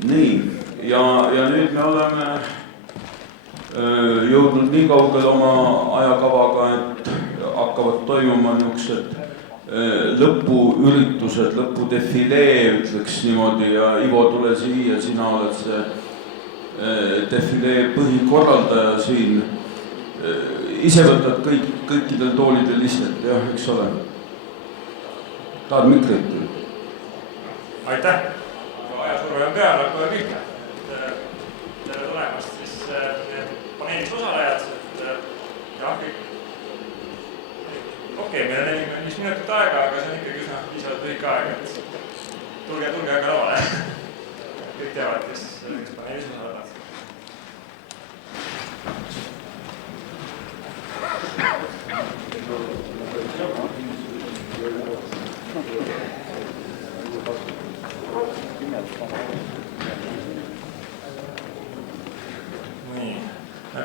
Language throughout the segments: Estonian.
Nii, ja nüüd me oleme jõudnud nii kaugele oma ajakavaga, et hakkavad toimuma niisugused lõpuüritused, lõpudefilee, ütleks niimoodi, ja Ivo, tule siia, sina oled see defilee põhikorraldaja siin. Ise võtad kõikidel toolidel istet, jah, eks ole? Tahad mikrit? Aitäh! Ajasurve on peal, aga kõik. Tere tulemast siis paneelis osalejad. Jah, kõik. Okei, meil on 45 minutit aega, aga see on ikkagi üsna piisavalt lühike aeg. Tulge aga lavale. Kõik teavad, kes paneelis osalevad. Nii,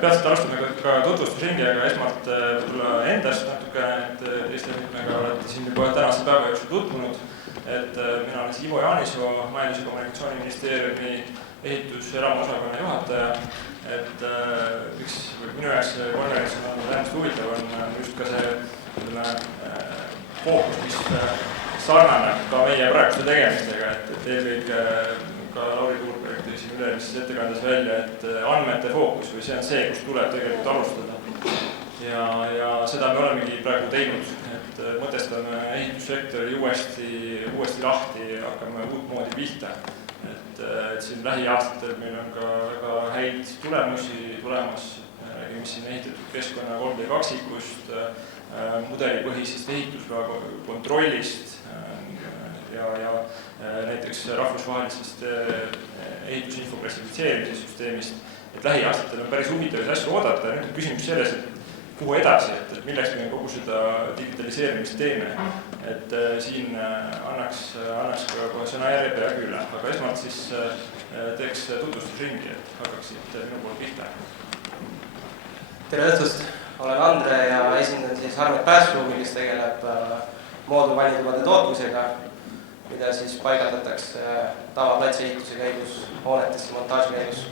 peatselt alustame ka tutvustusringi, aga esmalt võib-olla endast natuke, et teiste mitmega olete siin juba tänase päeva jooksul tutvunud. Mina olen Ivo Jaanisoo, Majandus- ja Kommunikatsiooniministeeriumi ehitus- ja elamuosakonna juhataja. Üks minu jaoks konverents on olnud äärmiselt huvitav, on just ka see fookus, mis sarnaneb ka meie praeguste tegemistega, et eelkõige ka Lauri Tuurberg tõi siin ülemistes ettekandes välja, et andmete fookus või see on see, kus tuleb tegelikult alustada. Ja seda me olemegi praegu teinud, et mõtestame ehitussektori uuesti lahti, hakkame uut moodi pihta. Et siin lähiaastatel meil on ka väga häid tulemusi tulemas, räägime siin ehitatud keskkonna 3D kaksikust, mudelipõhisest ehitusloa kontrollist ja näiteks rahvusvahelisest ehitusinfo klassifitseerimise süsteemist. Et lähiaastatel on päris huvitavaid asju oodata ja nüüd on küsimus selles, et kuhu edasi, et milleks me kogu seda digitaliseerimist teeme. Et siin annaks ka kohe sõna järje peagi üle, aga esmalt siis teeks tutvustusringi, et hakkaksid minu poole pihta. Tere õhtust! Olen Andre ja esindan siis Harmet Pääsruumi, kes tegeleb moodulvannitubade tootmisega, mida siis paigaldatakse tavaplatsi ehituse käigus, hoonetesse montaaži käigus.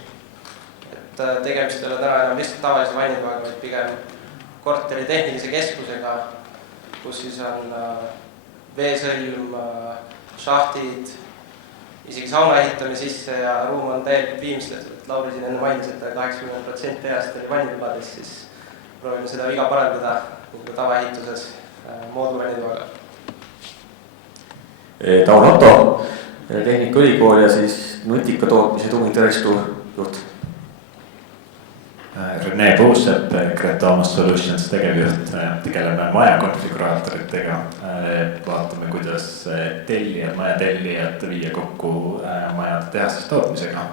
Et tegemist ei ole täna enam lihtsalt tavalise vannitubaga, vaid pigem korteri tehnilise keskusega, kus siis on veesõlm, šahtid, isegi sauna ehitame sisse ja ruum on täielikult viimsletud. Lauri siin enne mainis, et 80% ajast oli vannitubades, siis proovime seda viga parandada tavaehituses moodulvannitubaga. Taun Otto, Tehnikaülikool ja siis nutika tootmise tuumitaristu juht. Rene Puusepp, Gretomas Solutions tegevjuht, tegeleme maja konfiguraatoritega. Vaatame, kuidas maja tellijad viia kokku majade tehasest tootmisega.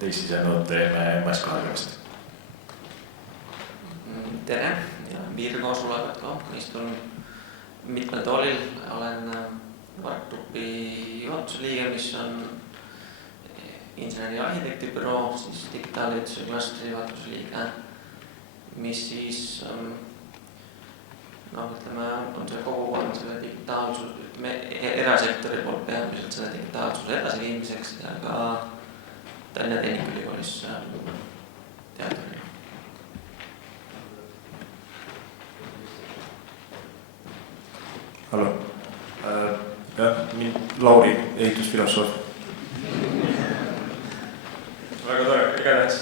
Teisisõnu teeme masskohaldamist. Tere, Virgo Sulagat ka, istun mitmel toolil, olen Varkgrupi juhatuse liige, mis on inseneri ja arhitektibüroo, siis digitaalehituse klastri juhatuse liige, mis siis on selle kogukond selle digitaalsus, erasektori poolt peamiselt selle digitaalsuse edasiviimiseks ja ka Tallinna Tehnikaülikoolis teadurina. Hallo, Lauri, ehitusfilosoof. Väga tore, igatahes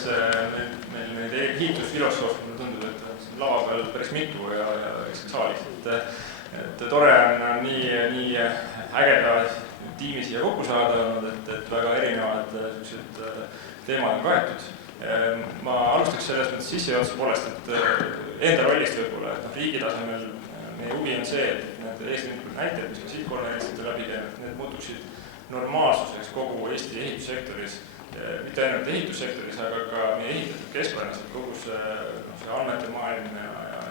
meil neid ehitusfilosoofi mulle tundub, et lava peal päris mitu ja saalis. Et tore on nii ägeda tiimi siia kokku saada olnud, et väga erinevad teemad on kaetud. Ma alustaks selles mõttes sissejuhatuse poolest, et enda rollist võib-olla, et riigi tasemel meie huvi on see, et need eesliinikud näited, mis ka siit konverentsid läbi käinud, need muutuksid normaalsuseks kogu Eesti ehitussektoris. Mitte ainult ehitussektoris, aga ka meie ehitatud keskkonnas, et kogu see andmete maailm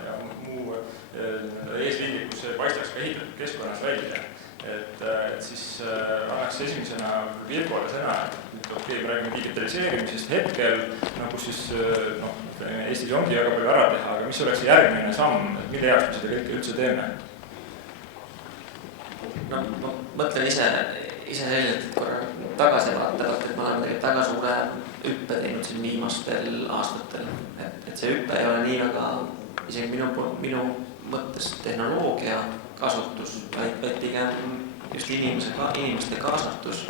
ja muu eesliinik, kus see paistaks ka ehitatud keskkonnas välja. Et siis annaks esimesena Virgole sõna, et okei, me räägime digitaliseerimisest hetkel, kus siis Eestis ongi väga palju ära teha, aga mis oleks järgmine samm, mille jaoks me seda kõike üldse teeme? Ma mõtlen ise selliselt, et korra tagasivaatavalt, et me oleme tegelikult väga suure hüppe teinud siin viimastel aastatel. Et see hüppe ei ole nii väga isegi minu mõttes tehnoloogia kasutus, vaid pigem just inimeste kaasatus.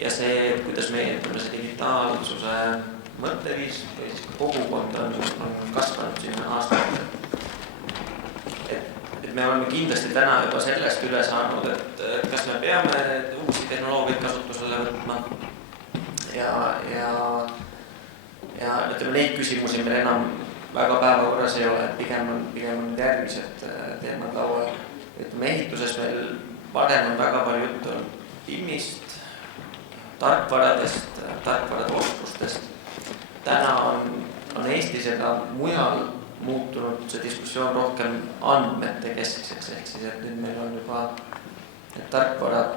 Ja see, kuidas meie see digitaalsuse mõtteviis või siis kogukond on kasvanud sinna aastatel. Et me oleme kindlasti täna juba sellest üle saanud, et kas me peame uusi tehnoloogiaid kasutusele võtma ja ütleme, neid küsimusi meil enam väga päevakorras ei ole, et pigem on need järgmised teemad laual. Ütleme, ehituses meil varem on väga palju juttu BIM-ist, tarkvaradest, tarkvarade oskustest. Täna on Eestis ega mujal muutunud see diskussioon rohkem andmete keskseks, ehk siis, et nüüd meil on juba tarkvarad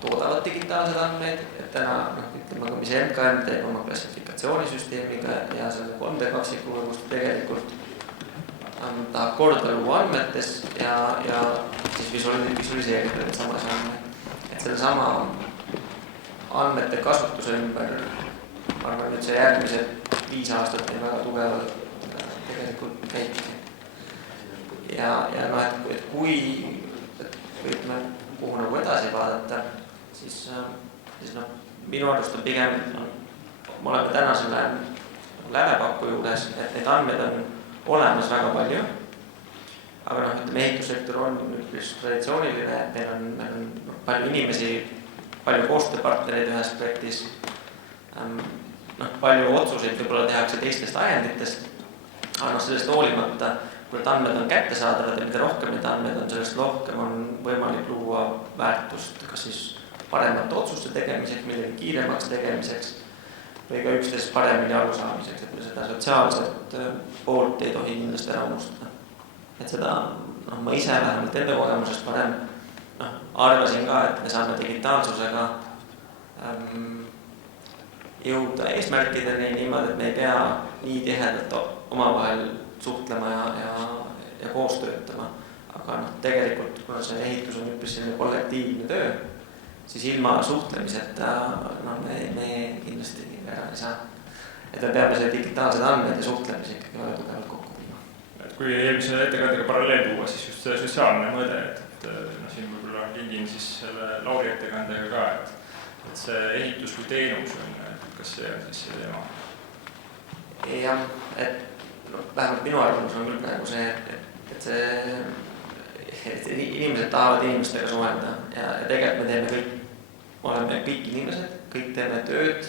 toodavad digitaalsed andmeid, et täna, ütleme, mis MKM teeb oma klassifikatsioonisüsteemiga ja selle 3D kaksikuga, kus tegelikult tahab korda luua andmetes ja siis visualiseerida need samas andmed. Et selle sama andmete kasutuse ümber, ma arvan, nüüd see järgmised 5 aastat meil väga tugevalt tegelikult käibki. Ja et kui ütleme, kuhu nagu edasi vaadata, siis minu arust on pigem, me oleme täna selle lävepakku juures, et neid andmeid on olemas väga palju, aga ütleme, ehitussektor on üpris traditsiooniline, et meil on palju inimesi, palju koostööpartnereid ühes projektis, palju otsuseid võib-olla tehakse teistest ajenditest, aga sellest hoolimata, kui need andmed on kättesaadavad ja mida rohkem neid andmeid on, sellest rohkem on võimalik luua väärtust, kas siis paremate otsuste tegemiseks, millegi kiiremaks tegemiseks või ka üksteisest paremini arusaamiseks, et me seda sotsiaalset poolt ei tohi kindlasti ära unustada. Et seda, ma ise vähemalt enda kogemusest varem arvasin ka, et me saame digitaalsusega jõuda eesmärkideni niimoodi, et me ei pea nii tihedalt omavahel suhtlema ja koos töötama. Aga tegelikult, kuna see ehitus on üpris selline kollektiivne töö, siis ilma suhtlemiseta me kindlasti ära ei saa. Et me peame selle digitaalsed andmed ja suhtlemise ikkagi väga tugevalt kokku viima. Et kui eelmise ettekandega paralleel tuua, siis just see sotsiaalne mõõde, et siin võib-olla lingin siis selle Lauri ettekandega ka, et see ehitus kui teenus on, kas see on siis see teema? Jah, et vähemalt minu arvamus on küll praegu see, et inimesed tahavad inimestega suhelda ja tegelikult me teeme kõik, oleme kõik inimesed, kõik teeme tööd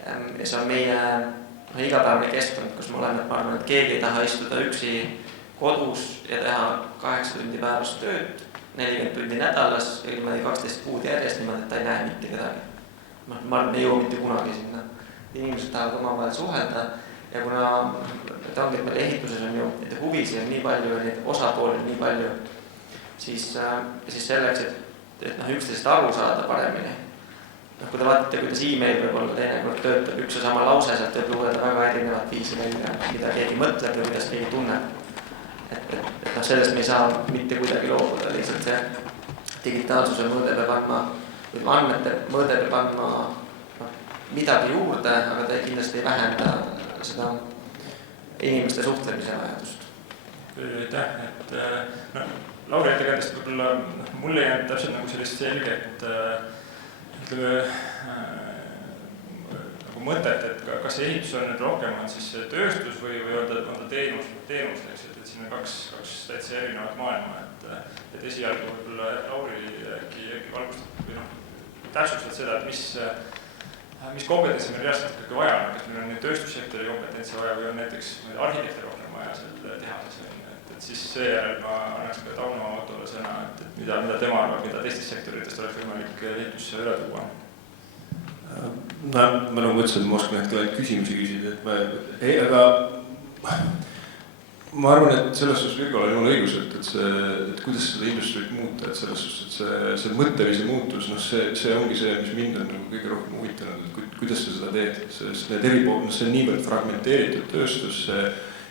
ja see on meie igapäevane keskkond, kus me oleme, ma arvan, et keegi ei taha istuda üksi kodus ja teha 8 tundi päevas tööd, 40 tundi nädalas ja 12 kuud järjest niimoodi, et ta ei näe mitte kedagi. Ma arvan, ei jõua mitte kunagi sinna. Inimesed tahavad omavahel suhelda ja kuna ta ongi, et meil ehituses on ju huvisi on nii palju ja neid osapooli on nii palju, siis selleks, et üksteisest aru saada paremini. Kui te vaatate, kuidas e-mail võib-olla teinekord töötab, üks ja sama lause, sealt võib lugeda väga erinevat viisi välja, mida keegi mõtleb ja kuidas keegi tunneb. Et sellest me ei saa mitte kuidagi loobuda, lihtsalt see digitaalsuse mõõde peab andma, andmete mõõde peab andma midagi juurde, aga ta kindlasti ei vähenda seda inimeste suhtlemise vajadust. Aitäh, et Lauri ettekandest võib-olla mulle jäänud täpselt nagu sellist selget nagu mõtet, et kas see ehitus on nüüd rohkem on siis tööstus või on ta teenus, eks, et siin on kaks täitsa erinevat maailma, et esialgu võib-olla Lauri äkki valgustab või täpsustad seda, et mis kompetentsi meil reaalselt ikkagi vaja on, kas meil on tööstussektori kompetentsi vaja või on näiteks arhitekti rohkem vaja seal tehases, et siis seejärel ma annaks ka Tauno Autole sõna, et mida tema arvab, mida teistest sektoritest oleks võimalik ehitusse üle tuua. Ma nagu mõtlesin, et ma oskan hetkel ainult küsimusi küsida, aga ma arvan, et selles suhtes Virgol on õigus, et kuidas seda industrit muuta, et selles suhtes, et see mõtteviisi muutus, see ongi see, mis mind on nagu kõige rohkem huvitanud, et kuidas sa seda teed, sest need eripoolne, see on niivõrd fragmenteeritud tööstus,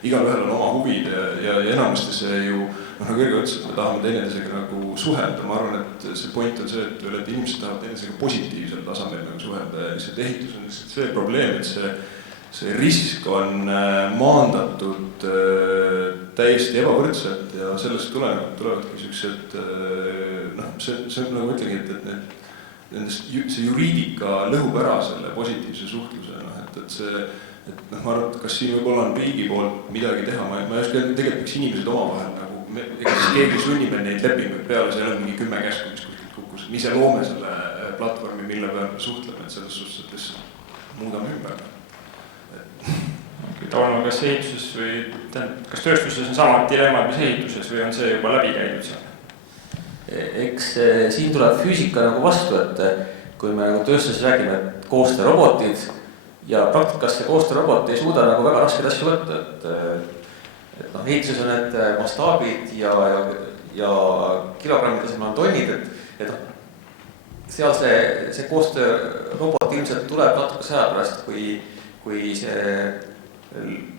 igalühel on oma huvid ja enamasti see ju, nagu Jürgen ütles, et me tahame teineteisega nagu suhelda, ma arvan, et see point on see, et inimesed tahavad teineteisega positiivsel tasemel nagu suhelda ja lihtsalt ehitus on lihtsalt see probleem, et see risk on maandatud täiesti ebavõrdselt ja sellest tulevadki siuksed, see on nagu ütlengi, et see juriidika lõhub ära selle positiivse suhtluse, et ma arvan, et kas siin võib-olla on riigi poolt midagi teha, ma ei oska, tegelikult peaks inimesed omavahel nagu, ega siis keegi sunnib neid lepinguid peale, see ei ole mingi 10 käsku, mis kuskilt kukkus, me ise loome selle platvormi, mille peal me suhtleme, et selles suhtes, et lihtsalt muudame ümber. Tauno, kas ehituses või kas tööstuses on samad dilemmad, mis ehituses või on see juba läbi käidud seal? Eks siin tuleb füüsika nagu vastu, et kui me nagu tööstuses räägime, et koostöörobotid ja praktikas see koostöörobot ei suuda nagu väga raskeid asju võtta, et ehituses on need mastaabid ja kilogrammi tasemel on tonnid, et seal see koostöörobot ilmselt tuleb natukese aja pärast, kui see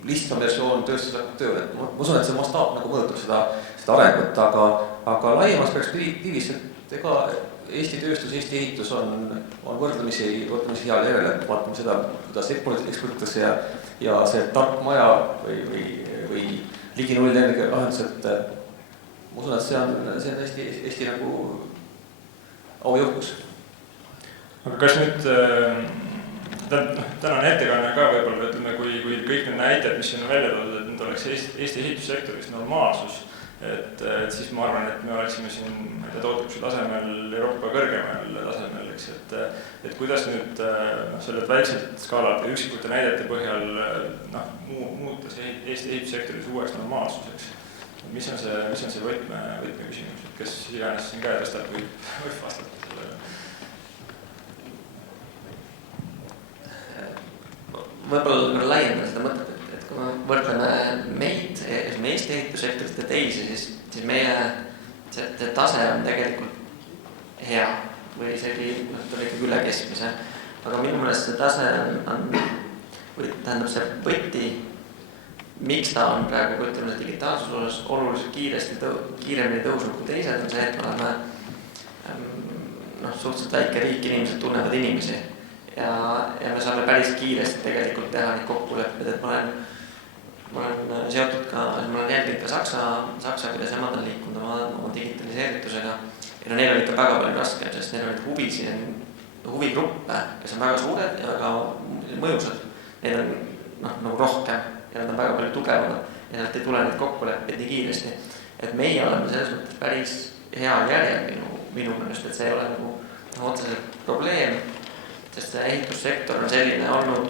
lihtsam versioon tööstus hakkab tööle, et ma usun, et see mastaap nagu mõjutab seda arengut, aga laiemas perspektiivis, et ega Eesti tööstus, Eesti ehitus on võrdlemisi heal järel, et vaatame seda, kuidas eksportitakse ja see tark maja või ligi nullenergia lahendus, et ma usun, et see on Eesti nagu aujõukus. Aga kas nüüd tänane ettekanne ka võib-olla, ütleme, kui kõik need näited, mis on välja toodud, et nüüd oleks Eesti ehitussektoris normaalsus, et siis ma arvan, et me oleksime siin tootlikkuse tasemel Euroopa kõrgemal tasemel, eks, et kuidas nüüd sellelt väikselt skaalalt ja üksikute näidete põhjal muuta see Eesti ehitussektoris uueks normaalsuseks. Mis on see võtmeküsimus, et kes iganes siin käe tõstab võib vastata sellele? Võib-olla laiendada seda mõtet, et kui me võrdleme meid, Eesti ehitussektorit ja teisi, siis meie see tase on tegelikult hea või isegi üle keskmise. Aga minu meelest see tase või tähendab see võti, miks ta on praegu, ütleme, digitaalsuses oluliselt kiiremini tõusnud kui teised, on see, et me oleme suhteliselt väike riik, inimesed tunnevad inimesi. Ja me saame päris kiiresti tegelikult teha neid kokkulepped, et ma olen seotud ka, ma olen jälginud ka Saksa, kuidas nemad on liikunud oma digitaliseeritusega ja neil on ikka väga palju raskem, sest neil on huvigruppe, kes on väga suured ja väga mõjusad. Need on nagu rohkem ja nad on väga palju tugevamad ja nad ei tule neid kokkuleppeid nii kiiresti. Et meie oleme selles mõttes päris hea järjel minu meelest, et see ei ole nagu otseselt probleem, sest see ehitussektor on selline olnud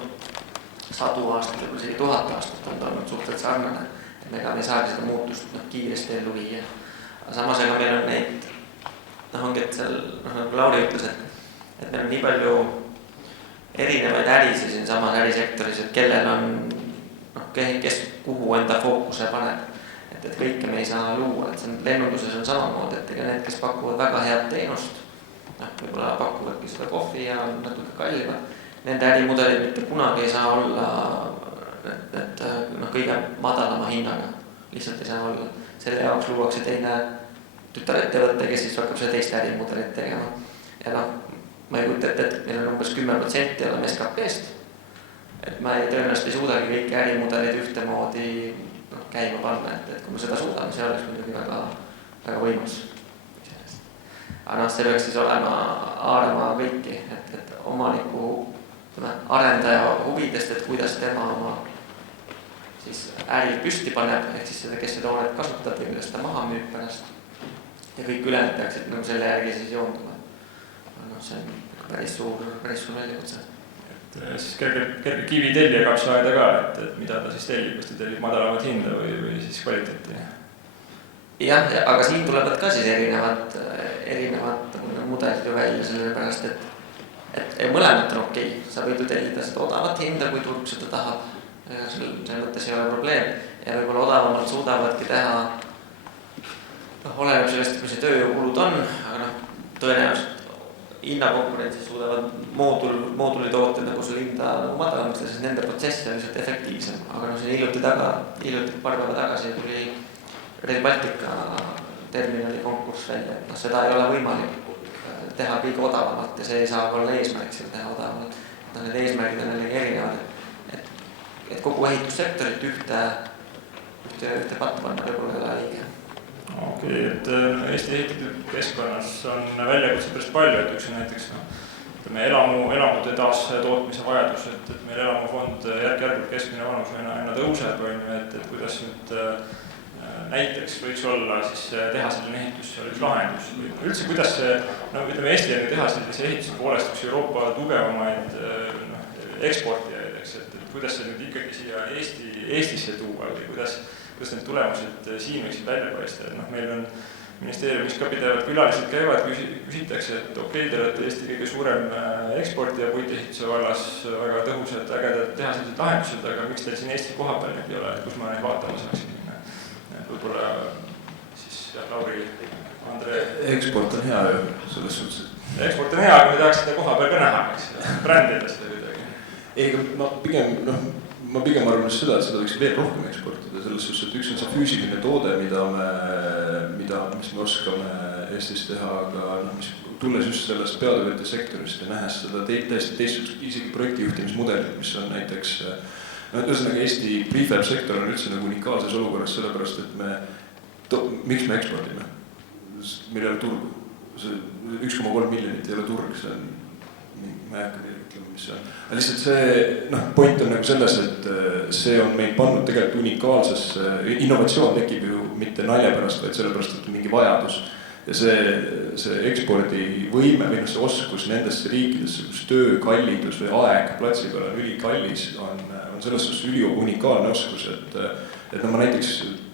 100 aastat, võib-olla isegi 1000 aastat on olnud suhteliselt sarnane, et me ei saagi seda muutust kiiresti ellu viia. Aga samas ega meil on neid, ongi, et seal, nagu Lauri ütles, et meil on nii palju erinevaid ärisi siin samas ärisektoris, et kellel on, kes kuhu enda fookuse paneb, et kõike me ei saa luua, et lennunduses on samamoodi, et ega need, kes pakuvad väga head teenust, võib-olla pakuvadki seda kohvi ja natuke kallimad. Nende ärimudelid mitte kunagi ei saa olla kõige madalama hinnaga. Lihtsalt ei saa olla. Selle jaoks luuakse teine tütarettevõte, kes siis hakkab seda teist ärimudelit tegema. Ja ma ei kujuta ette, et meil on umbes 10% oleme SKP-st. Et ma tõenäoliselt ei suudagi kõiki ärimudelid ühtemoodi käima panna. Et kui me seda suudame, see oleks muidugi väga, väga võimas. Aga see peaks siis olema haarama kõiki, et omaniku arendaja huvidest, et kuidas tema oma siis äri püsti paneb, ehk siis seda, kes seda hoonet kasutab ja kuidas ta maha müüb pärast. Ja kõik ülejäänud peaksid selle järgi siis joonduma. See on päris suur väljakutse. Siis kerge kivi tellija kapsaaeda ka, et mida ta siis tellib, kas ta tellib madalamat hinda või siis kvaliteeti? Jah, aga siin tulevad ka siis erinevad mudelid ju välja selle pärast, et mõlemad on okei. Sa võid ju tellida seda odavat hinda, kui turg seda tahab. Selle mõttes ei ole probleem. Ja võib-olla odavamalt suudavadki teha, oleneb sellest, kui see tööjõukulud on, aga tõenäoliselt hinnakonkurentsis suudavad moodulitooted nagu selle hinda nagu madalamaks, siis nende protsess on lihtsalt efektiivsem. Aga see hiljuti paar päeva tagasi tuli Rail Baltica terminali konkurss välja. Seda ei ole võimalik teha kõige odavamalt ja see ei saa olla eesmärk seda teha odavamalt. Need eesmärgid on jällegi erinevad. Et kogu ehitussektorit ühte patta panna võib-olla ei ole õige. Okei, et Eesti ehitatud keskkonnas on väljakutse päris palju, et üks on näiteks elamute taas tootmise vajadus, et meil elamufond järk-järgult keskmine vanus aina tõuseb, et kuidas nüüd näiteks võiks olla siis tehaseline ehitus üks lahendus. Üldse, kuidas see, Eesti tehaselise ehituse poolest üks Euroopa tugevamaid eksportijaid, et kuidas see nüüd ikkagi siia Eestisse tuua või kuidas need tulemused siin võiksid välja paista. Meil on ministeeriumis ka pidevalt külalised käivad, küsitakse, et okei, te olete Eesti kõige suurem eksportija puitehituse vallas, väga tõhusad, ägedad tehaselised lahendused, aga miks teil siin Eesti koha peal nüüd ei ole, kus ma neid vaatama saaksin? Võib-olla siis Lauri, Andre... Eksport on hea ju, selles suhtes. Eksport on hea, aga me tahaks seda koha peal ka näha, brändida seda midagi. Ei, ma pigem arvan seda, et seda võiks veel rohkem eksportida, selles suhtes, et üks on see füüsiline toode, mis me oskame Eestis teha, aga mis tulles just sellest peatöötajate sektorist ja nähes seda täiesti teistsugust isegi projektijuhtimismudelit, mis on näiteks ühesõnaga Eesti prefab sektor on üldse nagu unikaalses olukorras, sellepärast, et miks me ekspordime? Meil ei ole turgu. 1,3 miljonit ei ole turg, see on ma ei hakka ütlema, mis see on. Lihtsalt see point on nagu selles, et see on meil pannud tegelikult unikaalsesse, innovatsioon tekib ju mitte nalja pärast, vaid sellepärast, et mingi vajadus. Ja see ekspordivõime või see oskus nendesse riikidesse, kus töö kallidus või aeg platsi peal on ülikallis, on selles suhtes unikaalne oskus, et ma näiteks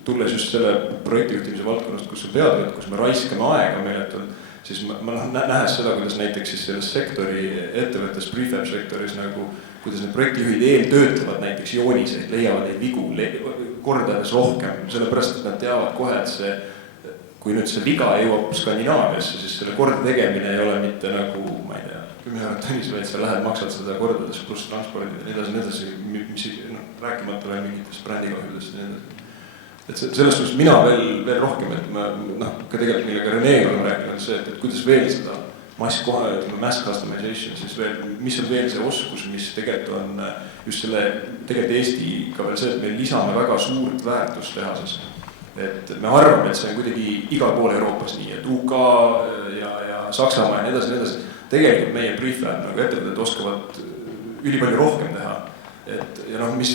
tulles just selle projektijuhtimise valdkonnast, kus on pead, kus me raiskame aega meeletult, siis ma nähes seda, kuidas näiteks siis selles sektori ettevõttes, prefab sektoris nagu, kuidas need projektijuhid eeltöötavad näiteks jooniseid, leiavad neid vigu kordades rohkem, sellepärast, et nad teavad kohe, et see, kui nüüd see viga jõuab Skandinaaviasse, siis selle korda tegemine ei ole mitte nagu, ma ei tea, 10 eurot tunnis, vaid sa lähed, maksad seda kordades pluss transpordid ja nii edasi, mis rääkimata veel mingitest brändikahjudest ja nii edasi. Et selles suhtes mina veel rohkem, et ma ka tegelikult millega Reneega olen rääkinud see, et kuidas veel seda mass customization, siis veel, mis on veel see oskus, mis tegelikult on just selle, tegelikult Eestiga veel see, et me lisame väga suurt väärtust tehases. Et me arvame, et see on kuidagi igal pool Euroopas nii, et UK ja Saksamaa ja nii edasi. Tegelikult meie prefab nagu ettevõtted oskavad ülipalju rohkem teha. Ja mis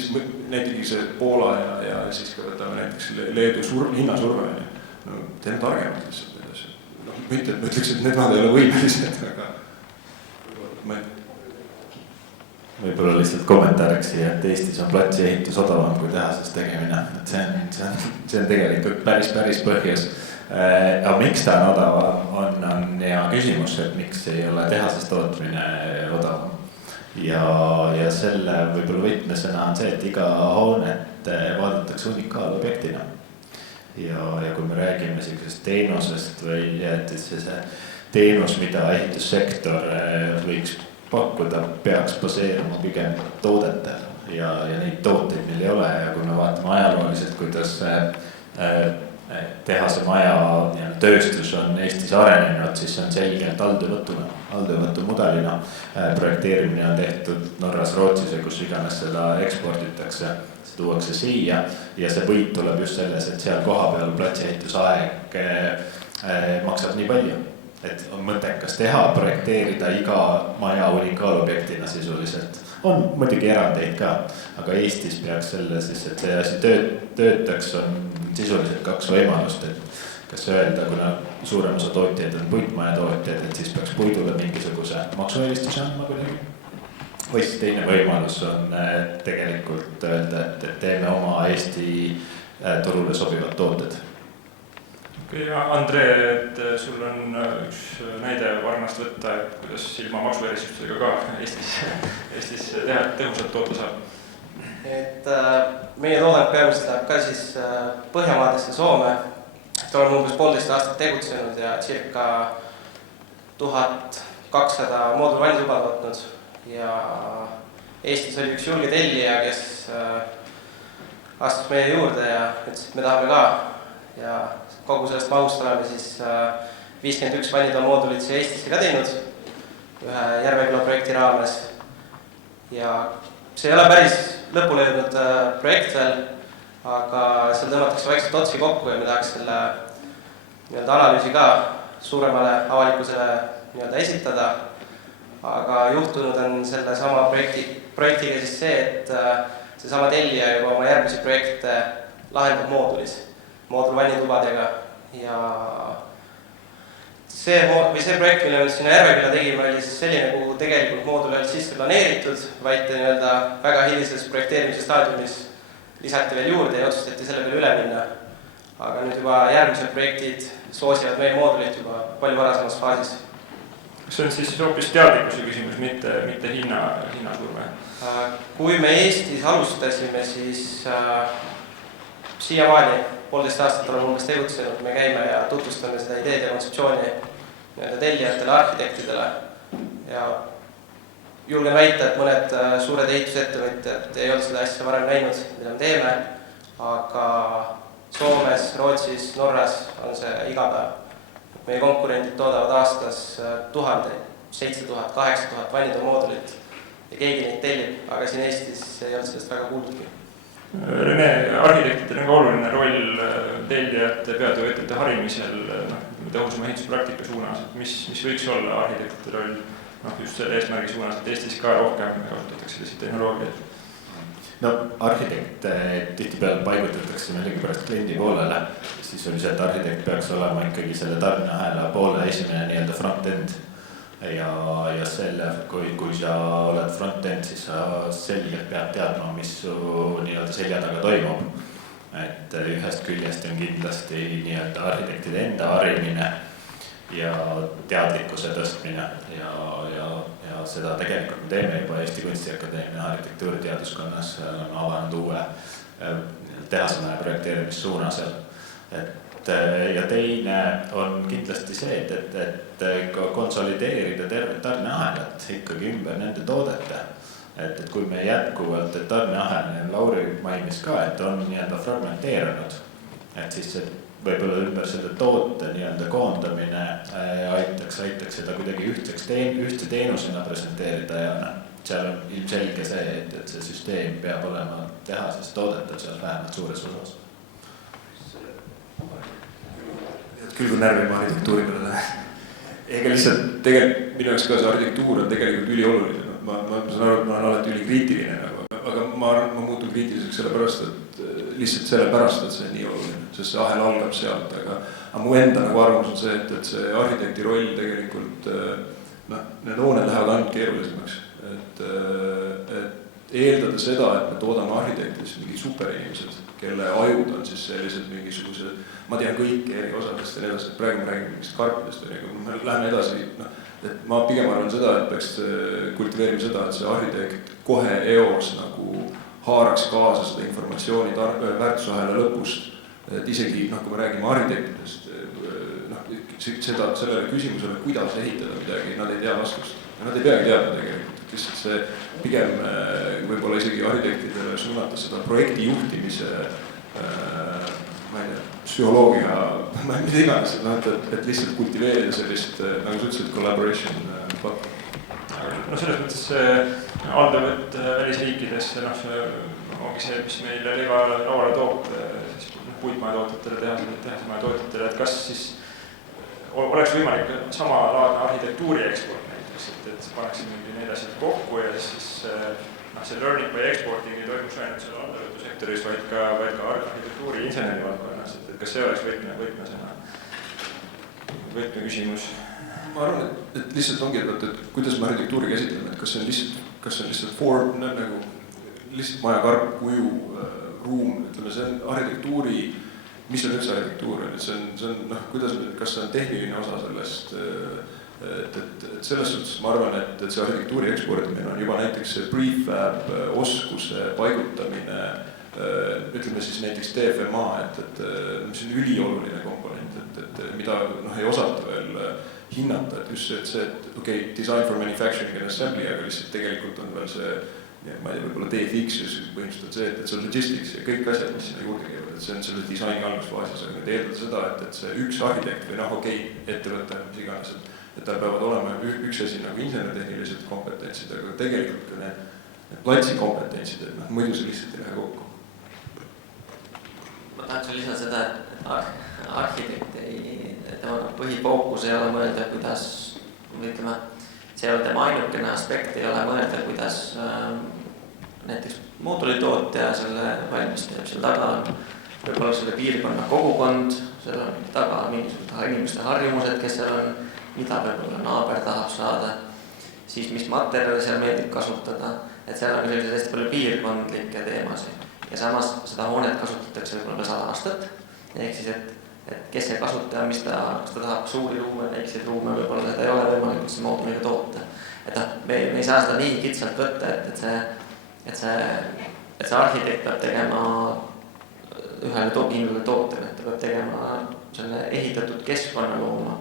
näiteks see Poola ja siis ka võtame näiteks Leedu hinnasurve, teeme targemalt lihtsalt need asjad. Mitte, et ma ütleks, et need nad ei ole võimelised, aga võib-olla lihtsalt kommentaariks siia, et Eestis on platsi ehitus odavam kui tehases tegemine. Et see on tegelikult päris põhjus. Aga miks ta on odavam, on hea küsimus, et miks ei ole tehases tootmine odavam. Ja selle võib-olla võtmesõna on see, et iga hoonet vaadatakse unikaalobjektina. Ja kui me räägime sellisest teenusest või et see teenus, mida ehitussektor võiks pakkuda, peaks baseeruma pigem toodetel ja neid tooteid meil ei ole. Ja kui me vaatame ajalooliselt, kuidas tehase maja tööstus on Eestis arenenud, siis on selgelt alltöövõtu mudelina. Projekteerimine on tehtud Norras, Rootsis ja kus iganes seda eksporditakse, see tuuakse siia ja see võit tuleb just selles, et seal koha peal platsihehitusaeg maksab nii palju. Et on mõttekas teha, projekteerida iga maja unikaalobjektina sisuliselt. On muidugi erandeid ka, aga Eestis peaks selle siis, et see asi töötaks, on sisuliselt 2 võimalust, et kas öelda, kuna suurem osa tootjaid on puitmaja tootjaid, et siis peaks puidule mingisuguse maksueelistuse andma kuidagi. Või siis teine võimalus on tegelikult öelda, et teeme oma Eesti turule sobivad tooted. Ja Andre, et sul on üks näide Varnast võtta, et kuidas ilma maksuerisustega ka Eestis teha tõhusat toota saab? Et meie toodang peamiselt läheb ka siis Põhjamaadesse Soome. Et oleme umbes 1,5 aastat tegutsenud ja circa 1000 200 moodulvannituba tootnud ja Eestis oli üks julge tellija, kes astus meie juurde ja ütles, et me tahame ka ja kogu sellest mahust oleme siis 51 vannitoa moodulit siia Eestisse ka teinud ühe Järveküla projekti raames ja see ei ole päris lõpule jõudnud projekt veel, aga seal tõmmatakse vaikselt otsi kokku ja me tahaks selle nii-öelda analüüsi ka suuremale avalikkusele nii-öelda esitada. Aga juhtunud on selle sama projektiga siis see, et seesama tellija juba oma järgmisi projekte lahendab moodulvannitubadega ja see projekt, mille me sinna Järveküla tegime, oli siis selline, kuhu tegelikult moodul oli sisse planeeritud, vaid nii-öelda väga hilises projekteerimise staadiumis lisati veel juurde ja otsustati selle peale üle minna. Aga nüüd juba järgmised projektid soosivad meie moodulit juba palju varasemas faasis. See on siis hoopis teadlikkuse küsimus, mitte hinnasurve. Kui me Eestis alustasime, siis siiamaani 1,5 aastat oleme umbes tegutsenud, me käime ja tutvustame seda ideed ja kontseptsiooni tellijatele, arhitektidele ja julgen väita, et mõned suured ehitusettevõtjad ei ole seda asja varem näinud, mida me teeme, aga Soomes, Rootsis, Norras on see igapäev. Meie konkurendid toodavad aastas 1000, 7000, 8000 vannitoa moodulit ja keegi neid tellib, aga siin Eestis ei ole sellest väga kuuldudki. Rene, arhitektidel on ka oluline roll tellijate, peatöötajate harimisel tõhusama ehituspraktika suunas, et mis võiks olla arhitektide roll just selle eesmärgi suunas, et Eestis ka rohkem kasutatakse selliseid tehnoloogiaid? No arhitekte tihtipeale paigutatakse millegipärast kliendi poolele, siis oli see, et arhitekt peaks olema ikkagi selle tarneahela poole esimene nii-öelda front-end ja selle, kui sa oled front-end, siis sa selgelt pead teadma, mis su nii-öelda selja taga toimub. Et ühest küljest on kindlasti nii-öelda arhitektide enda harimine ja teadlikkuse tõstmine ja seda tegelikult me teeme juba Eesti Kunstiakadeemia arhitektuuriteaduskonnas on avanud uue tehasemaja projekteerimissuuna seal. Ja teine on kindlasti see, et konsolideerida tervet tarneahelat ikkagi ümber nende toodete. Et kui me jätkuvalt, et tarneahel, Lauri mainis ka, et on nii-öelda fragmenteerunud, et siis võib-olla ümber selle toote nii-öelda koondamine aitaks seda kuidagi ühtse teenusena presenteerida ja seal on ilmselge see, et see süsteem peab olema tehases toodetav seal vähemalt suures osas. Küll kui närvima arhitektuuri peale läheb. Ega lihtsalt tegelikult minu jaoks ka see arhitektuur on tegelikult ülioluline. Ma saan aru, et ma olen alati ülikriitiline, aga ma muutun kriitiliseks sellepärast, et see on nii oluline, sest see ahel algab sealt, aga mu enda arvamus on see, et see arhitekti roll tegelikult, need hooned lähevad ainult keerulisemaks, et eeldada seda, et me toodame arhitektidest mingid superinimesed, kelle ajud on siis sellised mingisugused, ma tean kõiki eri osadest ja edasi, praegu me räägime mingist karpidest, me läheme edasi, et ma pigem arvan seda, et peaks kultiveerima seda, et see arhitekt kohe eos nagu haaraks kaasa seda informatsiooni väärtusahela lõpust, et isegi, kui me räägime arhitektidest, sellele küsimusele, kuidas ehitada midagi, nad ei tea vastust. Ja nad ei peagi teadma tegelikult, et lihtsalt see pigem võib-olla isegi arhitektidele suunata seda projekti juhtimise, ma ei tea, psühholoogia, mida iganes, et lihtsalt kultiveerida sellist, nagu sa ütlesid, collaboration. Selles mõttes aldavõtt välisriikides ongi see, mis meile leiva lauale toob puitmajatootjatele, tehasemaja et kas siis oleks võimalik sama laadne arhitektuuri eksport näiteks, et paneksime need asjad kokku ja siis see learning by exporting ei toimuks ainult selle aldavõtusektoris, vaid ka arhitektuuri inseneri valdkonnas, et kas see oleks võtme küsimus? Ma arvan, et lihtsalt ongi, et kuidas me arhitektuuri käsitleme, et kas see on lihtsalt form, nagu lihtsalt maja karp, kuju, ruum, ütleme, see on arhitektuuri, mis on üldse arhitektuur, see on, kuidas, kas see on tehniline osa sellest, et selles suhtes ma arvan, et see arhitektuuri eksportimine on juba näiteks see prefab oskuse paigutamine, ütleme siis näiteks DFMA, et mis on ülioluline komponent, et mida ei osata veel hinnata, et just see, et okei, design for manufacturing and assembly, aga lihtsalt tegelikult on veel see, ma ei tea, võib-olla DFX ja põhimõtteliselt see, et see on logistics ja kõik asjad, mis sinna juurde käivad, et see on selle disaini algusfaasis, aga nüüd eeldada seda, et see üks arhitekt või okei, ettevõte, mis iganes, et tal peavad olema üks asi nagu insenertehnilised kompetentsid, aga tegelikult ka need platsi kompetentsid, et muidu see lihtsalt ei lähe kokku. Ma tahaks lisada seda, et arhitekt tema põhifookus ei ole mõelda, kuidas, ütleme, see ei ole tema ainukene aspekt, ei ole mõelda, kuidas näiteks moodulitootja selle valmis teeb, seal taga on võib-olla selle piirkonna kogukond, seal on taga mingisugused inimeste harjumused, kes seal on, mida võib-olla naaber tahab saada, siis mis materjali seal meeldib kasutada, et seal on selliseid hästi palju piirkondlikke teemasid. Ja samas seda hoonet kasutatakse võib-olla 100 aastat, ehk siis, et kes see kasutaja, kas ta tahab suuri ruume, väikseid ruume, võib-olla seda ei ole võimalik üldse mooduliga toota. Et me ei saa seda nii kitsalt võtta, et see arhitekt peab tegema ühele kindlale tootele, et ta peab tegema selle ehitatud keskkonna looma,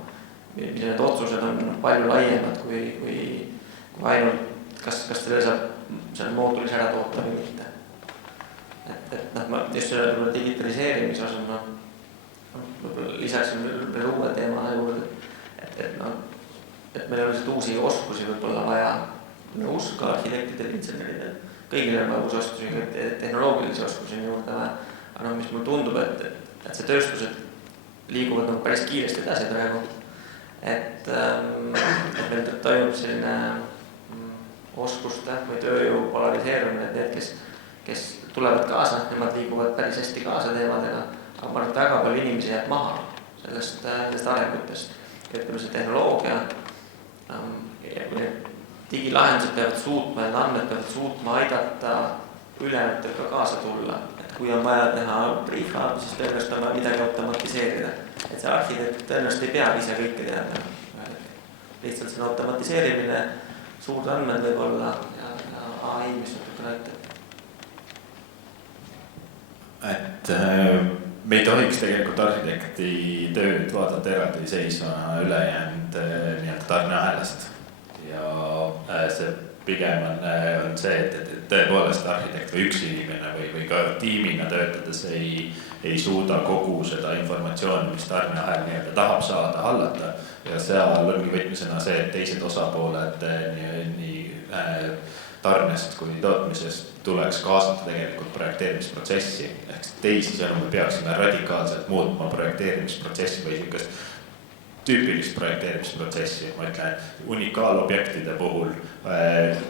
mis need otsused on palju laiemad kui ainult, kas teile saab selle moodulis ära toota või mitte. Ma just selle digitaliseerimise osas lisaks veel uue teema juurde, et meil on lihtsalt uusi oskusi võib-olla vaja nõus ka arhitektidel, inseneridel, kõigil on uusi oskusi, tehnoloogilisi oskusi juurde vaja, aga mis mulle tundub, et see tööstused liiguvad päris kiiresti edasi praegu, et meil toimub selline oskuste või tööjõu polariseerumine, et need, kes tulevad kaasa, nemad liiguvad päris hästi kaasa teemadega, aga ma arvan, et väga palju inimesi jääb maha sellest arengutest. Ütleme, see tehnoloogia ja digilahendused peavad suutma ja andmed peavad suutma aidata ülejäänutel ka kaasa tulla. Et kui on vaja teha briifa, siis tõenäoliselt on vaja midagi automatiseerida. Et see arhitekt tõenäoliselt ei pea ise kõike teada. Lihtsalt see automatiseerimine, suurde andmed võib-olla ja AI, mis natuke näitab. Et me ei tohiks tegelikult arhitekti tööd vaadata eraldi seisvana ülejäänud nii-öelda tarneahelast. Ja see pigem on see, et tõepoolest arhitekt või üks inimene või ka tiimina töötades ei suuda kogu seda informatsiooni, mis tarneahel nii-öelda tahab saada, hallata. Ja seal ongi võtmisena see, et teised osapooled nii tarnest kui tootmisest tuleks kaasata tegelikult projekteerimisprotsessi. Ehk teisisõnu me peaksime radikaalselt muutma projekteerimisprotsessi või niisugust tüüpilist projekteerimisprotsessi. Ma ütlen, unikaalobjektide puhul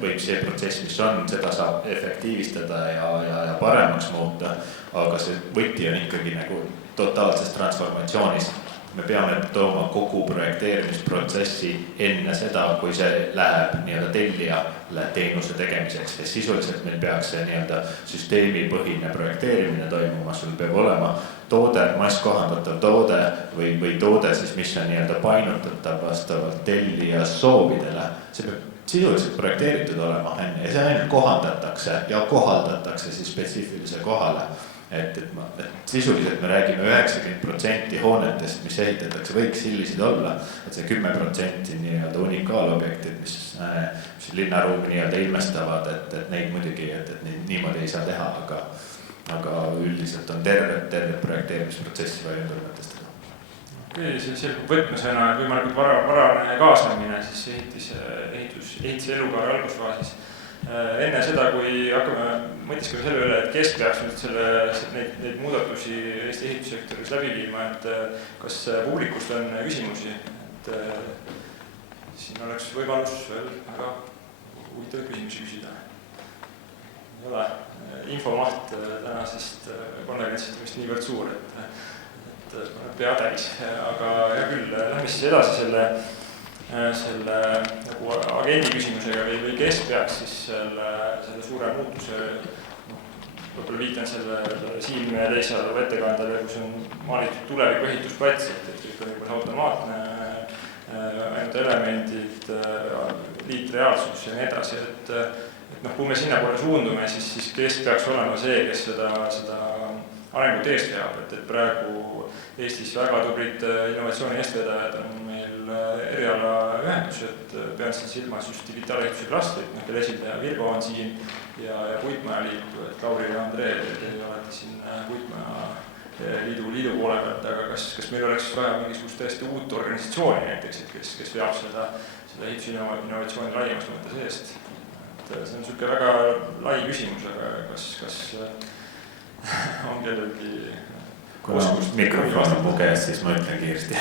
võib see protsess, mis on, seda saab efektiivistada ja paremaks muuta, aga see võti on ikkagi nagu totaalses transformatsioonis. Me peame tooma kogu projekteerimisprotsessi enne seda, kui see läheb nii-öelda tellijale teenuse tegemiseks. Ja sisuliselt meil peaks see nii-öelda süsteemipõhine projekteerimine toimuma. Sul peab olema toode, masskohandatav toode või toode, siis, mis on nii-öelda painutatav vastavalt tellija soovidele. See peab sisuliselt projekteeritud olema enne ja see ainult kohandatakse ja kohaldatakse siis spetsiifilise kohale. Et sisuliselt me räägime 90% hoonetest, mis ehitatakse, võiks sellised olla, et see 10% nii-öelda unikaalobjektid, mis linnaruumi nii-öelda ilmestavad, et neid muidugi, et niimoodi ei saa teha, aga üldiselt on terve projekteerimisprotsessi vaja ümber mõtestada. Okei, see selgub võtmesõna, et võimalikult varane kaasamine siis ehituse elukaare algusfaasis. Enne seda, kui hakkame mõtiskama selle üle, et kes peaks nüüd neid muudatusi Eesti ehitussektoris läbi viima, et kas publikust on küsimusi, et siin oleks võimalus veel väga huvitavaid küsimusi küsida. Ei ole, infomaht tänasest konverentsist vist niivõrd suur, et pea täis, aga hea küll, lähme siis edasi selle nagu agendi küsimusega või kes peaks siis selle suure muutuse, võib-olla viitan selle Siim Teissalu ettekandele, kus on maalitud tuleviku ehitusplats, et kõik on juba automaatne, ainult elemendid, liitreaalsus ja nii edasi, et kui me sinna poole suundume, siis kes peaks olema see, kes seda arengut eest veab, et praegu Eestis väga tublid innovatsiooni eestvedajad on meil erialaühendused, pean siin silmas just digitaalehituse klastrit, kelle esindaja Virgo on siin ja Puitmaja Liitu, et Lauri ja Andre, te olete siin Puitmaja liidu poole pealt, aga kas meil oleks vaja mingisugust täiesti uut organisatsiooni näiteks, et kes veab seda ehitusinnovatsiooni laiemas mõttes eest? See on niisugune väga lai küsimus, aga kas on kellelgi kuna mikrofon on mu käes, siis ma ütlen kiiresti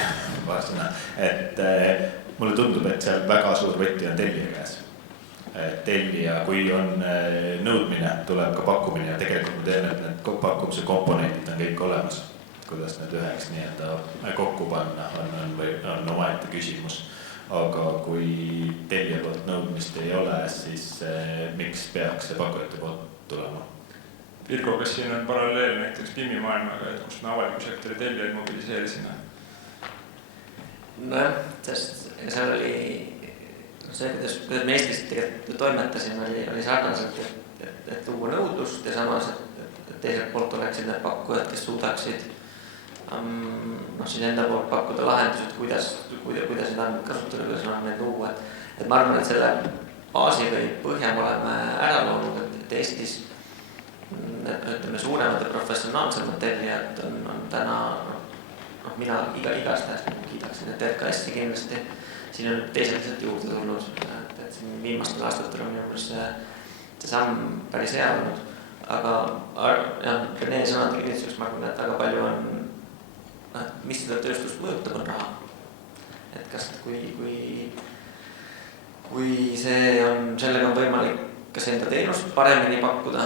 paar sõna. Et mulle tundub, et seal väga suur võti on tellija käes. Tellija, kui on nõudmine, tuleb ka pakkumine ja tegelikult ma tean, et need pakkumise komponendid on kõik olemas. Kuidas need üheks nii-enda kokku panna on omaette küsimus. Aga kui tellija poolt nõudmist ei ole, siis miks peaks see pakkujate poolt tulema? Virgo, kas siin on paralleel näiteks BIM-i maailmaga, et kus me avaliku sektori tellijaid mobiliseerisime? Nojah, sest seal oli see, kuidas me Eestis tegelikult toimetasime, oli sarnaselt, et tuua nõudlust ja samas, et teiselt poolt oleksid need pakkujad, kes suudaksid siis enda poolt pakkuda lahendused, kuidas seda kasutada, kuidas on neid luua. Et ma arvan, et selle baasi või põhja me oleme ära loonud, et Eestis ütleme, suuremad ja professionaalsemad tellijad on täna, mina igastahes kiidaksin, et RKS-i kindlasti, siin on teiseliselt juurde tulnud, et siin viimastel aastatel on minu meelest see samm päris hea olnud, aga Rene sõnadega kinnitsuseks ma arvan, et väga palju on, mis seda tööstust mõjutab, on raha. Et kas, kui see on, sellega on võimalik kas enda teenust paremini pakkuda,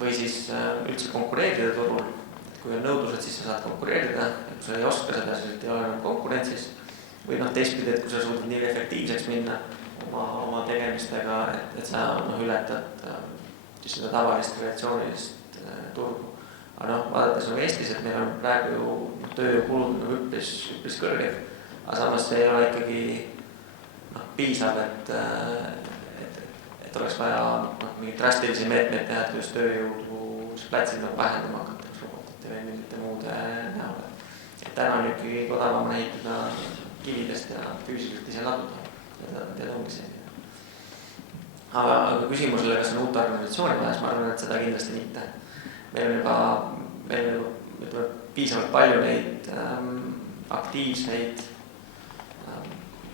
või siis üldse konkureerida turul, et kui on nõudlused, siis sa saad konkureerida, ja kui sa ei oska seda, siis ei ole enam konkurentsis, või teistpidi, et kui sa suudad nii efektiivseks minna oma tegemistega, et sa ületad seda tavalist kreatsioonilist turgu. Aga vaadates Eestis, et meil on praegu ju töökulud üpris kõrged, aga samas see ei ole ikkagi piisav, et oleks vaja mingeid drastilisi meetmeid teha, et just tööjõudu platsil vähendama hakata robotite või mingite muude näol. Et täna on ikkagi odavam ehitada kividest ja füüsiliselt ise laduda. Ja ongi see. Aga küsimusele, kas on uut organisatsiooni vajas, ma arvan, et seda kindlasti mitte. Meil on piisavalt palju neid aktiivseid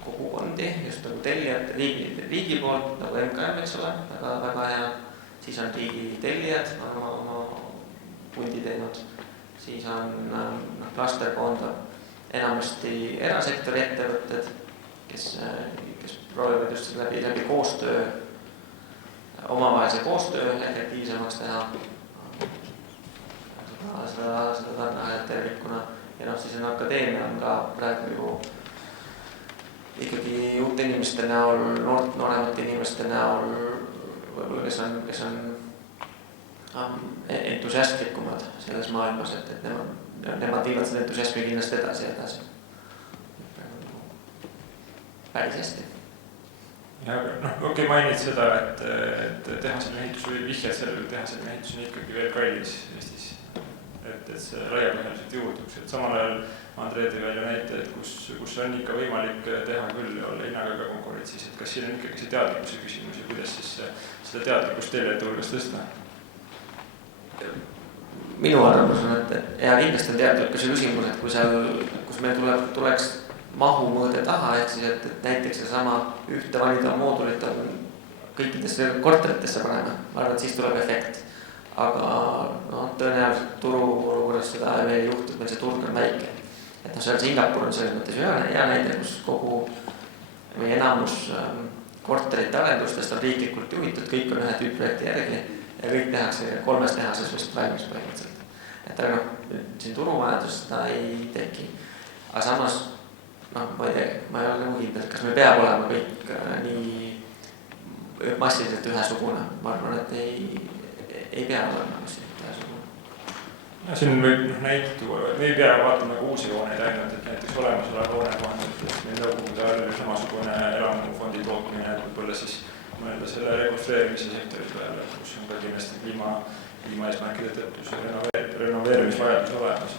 kogukondi, just nagu tellijad riigi poolt, nagu MKM, eks ole, väga hea. Siis on riigi tellijad oma pundi teinud. Siis on klaster koondab enamasti erasektori ettevõtted, kes proovivad just läbi koostöö, omavahelise koostöö efektiivsemaks teha. Seda tarneajad tervikuna. Ja siis on akadeemia on ka praegu ju ikkagi uute inimeste näol, nooremate inimeste näol, kes on entusiastlikumad selles maailmas, et nemad viivad seda entusiasmi kindlasti edasi. Päris hästi. Okei, mainid seda, et tehasel ehitus või vihjad sellele tehasel ehitus on ikkagi veel kallis Eestis. Et see laiapõhjaliselt juurduks. Et samal ajal Andre tõi välja näite, et kus on ikka võimalik teha küll ja olla hinnaga ka konkurentsis. Et kas siin on ikkagi see teadlikkuse küsimus ja kuidas siis seda teadlikkust tellijate hulgas tõsta? Minu arvamus on, et kindlasti on teadlikkuse küsimus, et kus meil tuleks mahu mõõde taha, ehk siis, et näiteks see sama ühte valida moodulit on kõikidesse korteritesse panema. Ma arvan, et siis tuleb efekt. Aga tõenäoliselt turu olukorras seda ei juhtu, et meil see turg on väike. Et seal Singapur on selles mõttes hea näide, kus kogu või enamus korterite arendustest on riiklikult juhitud, kõik on ühe tüüpprojekti järgi ja kõik tehakse 3 tehases vist valmis põhimõtteliselt. Et aga siin turumajandus seda ei teki. Aga samas, ma ei tea, ma ei ole nagu kindel, kas meil peab olema kõik nii massiliselt ühesugune. Ma arvan, et ei pea olema massiliselt ühesugune. Siin võib näitu, me ei pea vaatama ka uusi hooneid ainult, et näiteks olemasolev hoone kohanduses meil nõukogude ajal oli samasugune elamufondi tootmine, et võib-olla siis mõelda selle rekonstrueerimise sektoris peale, kus on ka kindlasti kliimaeesmärkide tõttu see renoveerimisvajadus olemas.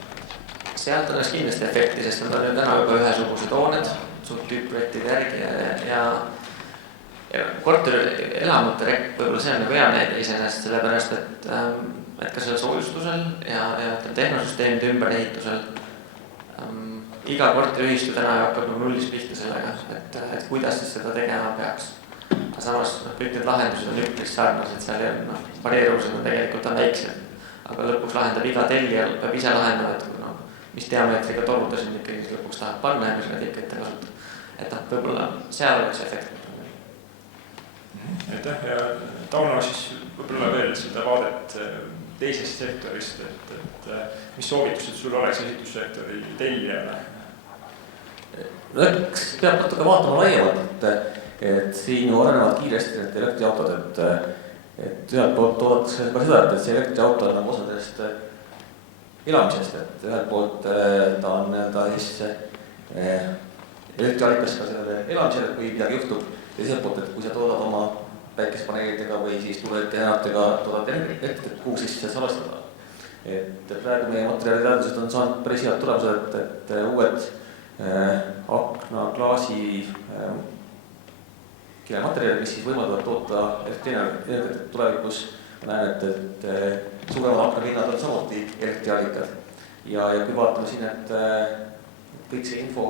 Sealt oleks kindlasti efekti, sest nad on ju täna juba ühesugused hooned, suht tüüpprojektide järgi ja korterelamute rekk, võib-olla see on nagu hea meede iseenesest, sellepärast et ka selle soojustusel ja tehnosüsteemide ümberehitusel iga korteriühistu täna hakkab nullist pihta sellega, et kuidas siis seda tegema peaks. Aga samas kõik need lahendused on üpris sarnased, seal varieeruvused on tegelikult väiksed, aga lõpuks lahendab iga tellijal, peab ise lahendama, et mis diameetriga toruda siin ikkagi lõpuks tahab panna ja mis need ikka ette kasutada. Et võib-olla seal oleks efekt. Aitäh ja Tauno siis võib-olla veel seda vaadet teisest sektorist, et mis soovitused sul oleks ehitussektori tellijale? Eks peab natuke vaatama laiemalt, et siin ju arenevad kiiresti need elektriautod, et ühelt poolt toodatakse ka seda, et see elektriauto on nagu osa sellest elamisest, et ühelt poolt ta on elektriallikas ka sellele elamisele, kui midagi juhtub, ja teiselt poolt, et kui sa toodad oma päikespaneelidega või siis tuleteenatega toodad elektrit, kuhu siis salastada. Et praegu meie materjaliteadused on saanud päris head tulemused, et uued akna, klaasi kilematerjalid, mis siis võimaldavad toota elektrienergiat tulevikus. Ma näen, et suuremad aknahinnad on samuti elektriallikad. Ja kui vaatame siin, et kõik see info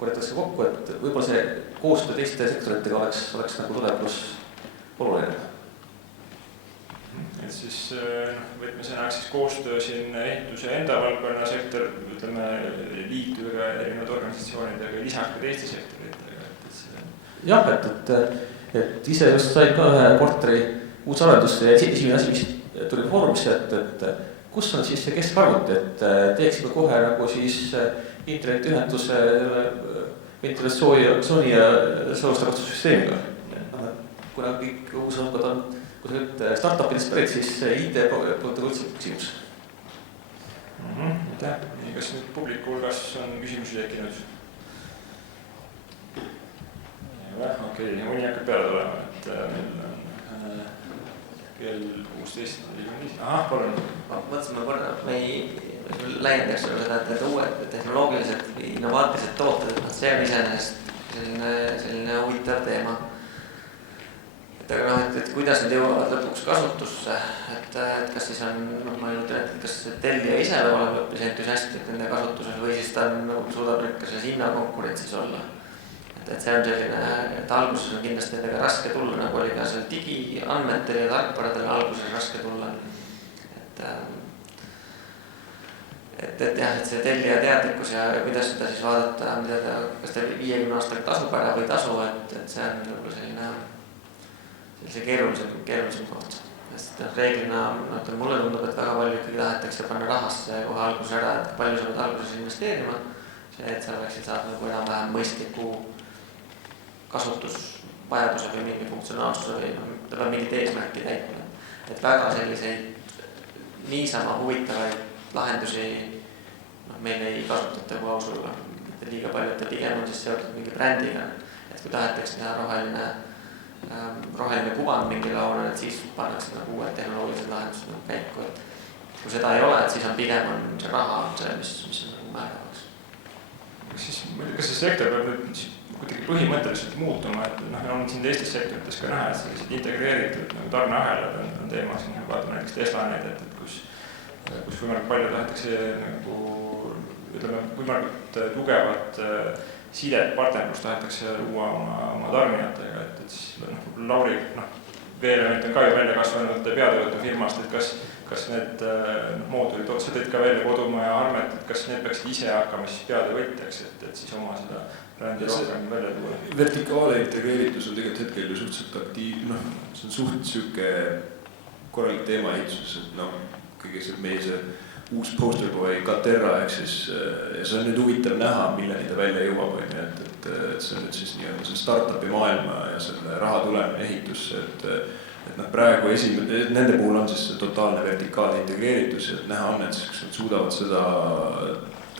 korjatakse kokku, et võib-olla see koostöö teiste sektoritega oleks nagu tulevikus oluline. Et siis võtmesõnaks siis koostöö siin ehituse enda valdkonna sektor, ütleme liitudega, erinevad organisatsioonidega ja lisaks ka teiste sektoritega. Jah, et ise just said ka ühe korteri uus arendusse ja esimene asi, mis tuli foorumisse, et kus on siis see keskarvuti, et teeksime kohe nagu siis internetiühenduse ventilatsiooni ja salvestavastussüsteemiga. Kuna kõik uusõnkad on, kui sa nüüd startupidest pärit, siis IT pole üldse küsimus. Aitäh. Kas nüüd publiku hulgas on küsimusi tekkinud? Okei, mõni hakkab peale tulema, et meil on kell 16.45. Ahah, palun. Ma mõtlesime korra, me ei läiendaks seda, et uued tehnoloogilised või innovaatilised tooted, see on iseenesest selline huvitav teema. Aga et kuidas need jõuavad lõpuks kasutusse, et kas siis on, ma ei mõtlen, et kas tellija ise peab olema lõppis entusiastlik nende kasutusel või siis ta suudab nüüd ka selles hinnakonkurentsis olla. Et see on selline, et alguses on kindlasti nendega raske tulla, nagu oli ka seal digiandmetel ja tarkvaradel alguses raske tulla. Et jah, et see tellija teadlikkus ja kuidas seda siis vaadata, kas ta 50 aastaga tasub ära või tasu, et see on nagu selline keerulisem koht. Sest reeglina, mulle tundub, et väga palju ikkagi tahetakse panna rahasse kohe alguses ära, et palju sa pead alguses investeerima, see, et sa oleksid saada nagu enam-vähem mõistliku kasutusvajaduse või mingi funktsionaalsuse või ta peab mingit eesmärki täitma. Et väga selliseid niisama huvitavaid lahendusi meil ei kasutata kui ausuga. Liiga palju, et pigem on siis seotud mingi brändiga, et kui tahetakse teha roheline kuvand mingi laulel, et siis pannakse nagu uued tehnoloogilised lahendused käiku, et kui seda ei ole, et siis on pigem see raha, mis on nagu määravaks. Kas see sektor peab nüüd kuidagi põhimõtteliselt muutuma, et on siin teistes sektorites ka näha, et sellised integreeritud tarneahelad on teema siin, vaatame näiteks Tesla näidet, et kus võimalikult palju tahetakse nagu, ütleme, võimalikult tugevat sidet, partnerlust tahetakse luua oma tarnijatega, et siis Lauri veelement on ka ju välja kasvanud peatöötu firmast, et kas need moodulid, sa teed ka välja kodumaja armet, et kas need peaksid ise hakkama siis peatöövõtjaks, et siis oma seda brändi rohkem välja tuua? Vertikaale integreeritus on tegelikult hetkel ju suhteliselt aktiivne, see on suht siuke korralik teema ehituses, et kõige see meie see uus posterboy Katerra, ehk siis ja see on nüüd huvitav näha, milleni ta välja jõuab, et see on nüüd siis nii-öelda see startupi maailma ja selle raha tulemine ehitusse, et praegu nende puhul on siis totaalne vertikaalne integreeritus ja näha on, et siis nad suudavad seda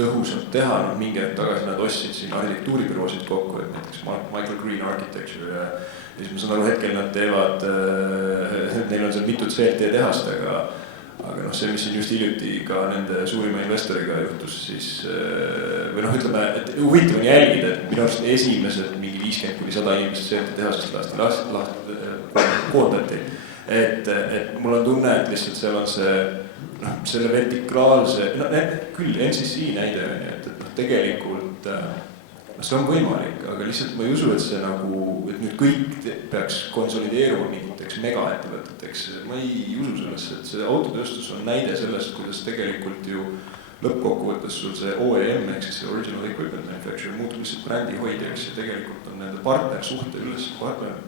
tõhusalt teha, mingi hetk tagasi nad ostsid siin arhitektuuribüroosid kokku, et näiteks Michael Green Architecture ja siis ma saan aru hetkel nad teevad, neil on seal mitut CLT tehast, aga noh, see, mis siin just hiljuti ka nende suurima investoriga juhtus, siis või noh, ütleme, et huvitav on jälgida, et minu arust esimesed mingi 50–100 inimesed CNT tehasest koondati. Et mul on tunne, et lihtsalt seal on see, noh, selle vertikaalse, küll NCC näide on ju, et noh, tegelikult see on võimalik, aga lihtsalt ma ei usu, et see nagu, et nüüd kõik peaks konsolideeruma mingiteks megaettevõteteks. Ma ei usu sellesse, et see autotööstus on näide sellest, kuidas tegelikult ju lõppkokkuvõttes sul see OEM ehk siis see Original Equipment Manufacturer muutub lihtsalt brändi hoidjaks ja tegelikult on nende partnersuhte üles partner.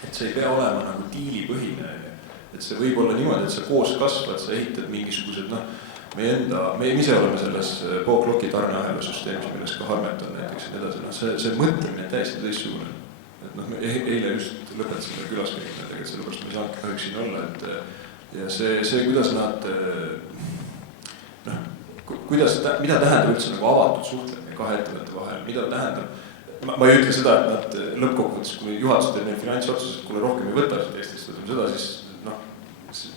Et see ei pea olema nagu diilipõhine. Et see võib olla niimoodi, et sa koos kasvad, sa ehitad mingisugused, noh, me ise oleme selles Boklocki tarneahela süsteemis, milles ka Harmet on näiteks ja nii edasi. No, see mõtlemine täiesti teistsugune. Et noh, me eile just lõpetasime külaskäigud nendega, et sellepärast me ei saanud kahjuks siin olla. Ja see, kuidas nad, noh, mida tähendab üldse nagu avatud suhtlemine kahe ettevõtte vahel, mida tähendab. Ma ei ütle seda, et nad lõppkokkuvõttes, kui juhatus teeb neid finantsotsused, kuule rohkem ei võta Eestist, seda siis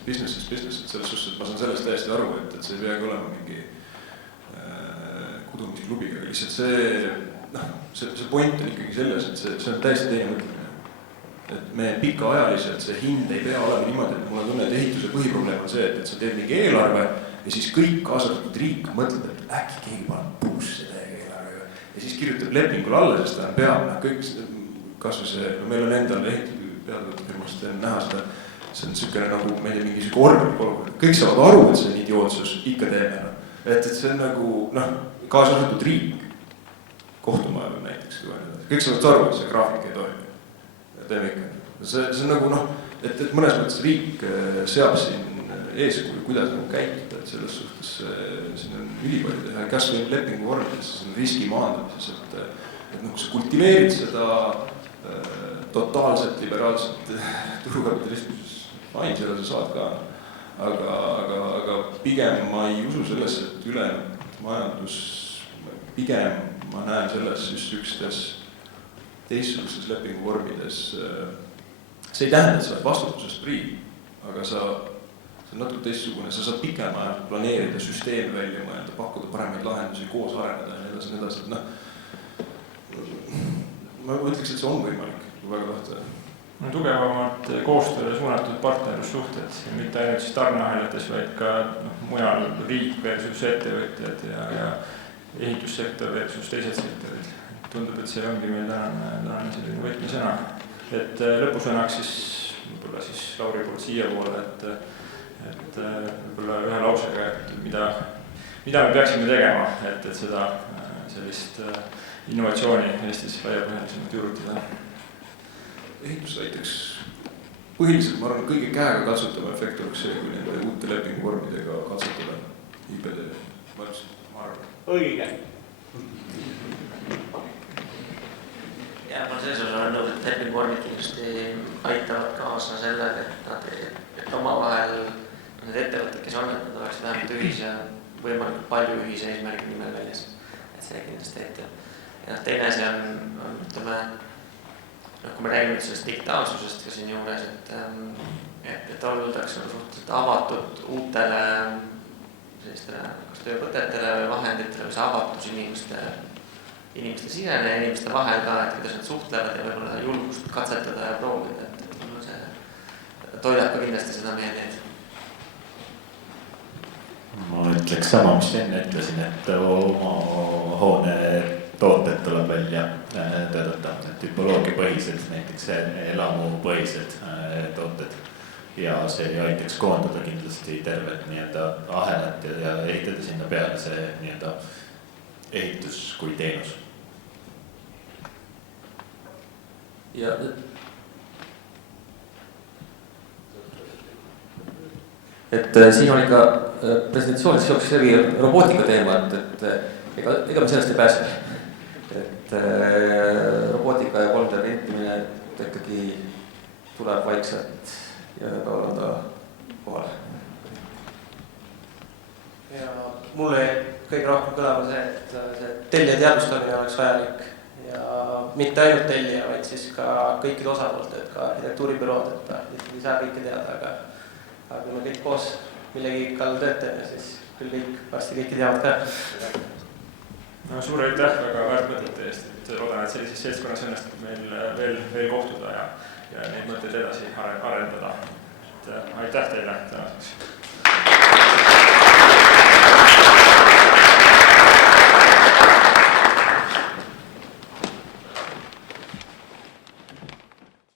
business is business, et selles suhtes, et ma saan sellest täiesti aru, et see ei peagi olema mingi kudumisklubiga, aga lihtsalt see point on ikkagi selles, et see on täiesti teine mõtlemine. Et me pikaajaliselt see hind ei pea olema niimoodi, et mul on tunne, et ehituse põhiprobleem on see, et sa teed mingi eelarve ja siis kõik kaasatud riik mõtleb, et äkki keegi paneb puusse täiega eelarvega ja siis kirjutab lepingule alla, sest ta on peab, kõik kasvõi see, no meil on endal ehitatud peatöötajafirmast näha seda, see on niisugune nagu, ma ei tea, mingi niisugune orgel olukord. Kõik saavad aru, et see on idiootsus, ikka teeme. Et see on nagu, noh, kaasatud riik, kohtumajal näiteks. Kõik saavad aru, et see graafik ei toimi. Teeme ikka. See on nagu, noh, et mõnes mõttes riik seab siin eeskuju, kuidas nagu käituda, et selles suhtes siin on ülipalju teha. Kas või lepingu vormides, see on riski maandamises, et noh, kui sa kultiveerid seda totaalselt liberaalset turukapitalismi, ain selle sa saad ka, aga pigem ma ei usu sellesse, et ülejäänud majandus, pigem ma näen selles just ükstes teistsugustes lepinguvormides. See ei tähenda, et sa oled vastutusest prii, aga see on natuke teistsugune, sa saad pikem ajal planeerida süsteemi välja mõelda, pakkuda paremaid lahendusi, koos areneda ja nii edasi, noh. Ma ütleks, et see on võimalik, kui väga tahta. Tugevamad koostööle suunatud partnerlussuhted, mitte ainult siis tarneahelates, vaid ka mujal riik versus ettevõtjad ja ehitussektor versus teised sektorid. Tundub, et see ongi meil tänane selline võtmisõna. Et lõpusõnaks siis, võib-olla siis Lauri poolt siia poole, et võib-olla ühe lausega, et mida me peaksime tegema, et seda sellist innovatsiooni Eestis laiapõhjalisemalt juurutada. Ehitus aitaks põhiliselt, ma arvan, kõige käega katsutama efekt oleks see, kui nende uute lepinguvormidega katsutada IPD. Ma arvan. Õige. Ja ma selles osas olen nõus, et lepinguvormid kindlasti aitavad kaasa sellele, et omavahel need ettevõtted, kes on, et nad oleksid vähemalt ühise, võimalikult palju ühise eesmärgi nimel väljas. Et see kindlasti aitab. Ja teine see on ütleme, kui me räägime sellest digitaalsusest ka siin juures, et oldaks suhteliselt avatud uutele sellistele kas töövõtetele või vahenditele või see avatus inimeste sisene ja inimeste vahel ka, et kuidas nad suhtlevad ja võib-olla julgust katsetada ja proovida, et see toidab ka kindlasti seda meie teed. Ma ütleks sama, mis enne ütlesin, et oma hoone tooted tuleb välja töötada, tüpoloogiapõhised, näiteks elamupõhised tooted ja see aitaks koondada kindlasti tervet nii-öelda ahelat ja ehitada sinna peale see nii-öelda ehitus kui teenus. Ja et siin oli ka presentatsioonis jooksis läbi robootika teema, et ega me sellest ei pääse. Et robootika ja 3D printimine ikkagi tuleb vaikselt ja on ta kohal. Ja mulle kõige rohkem kõlama see, et see tellija teadvustamine oleks vajalik ja mitte ainult tellija, vaid siis ka kõikide osapoolte, et ka arhitektuuribürood, et ikkagi ei saa kõike teada, aga kui me kõik koos millegi kallal tööd teeme, siis küll kõik varsti kõiki teavad ka. No, suur aitäh väga väärt mõtete eest, et loodan, et sellises seltskonnas õnnestub meil veel kohtuda ja neid mõtteid edasi arendada. Aitäh teile tänaseks!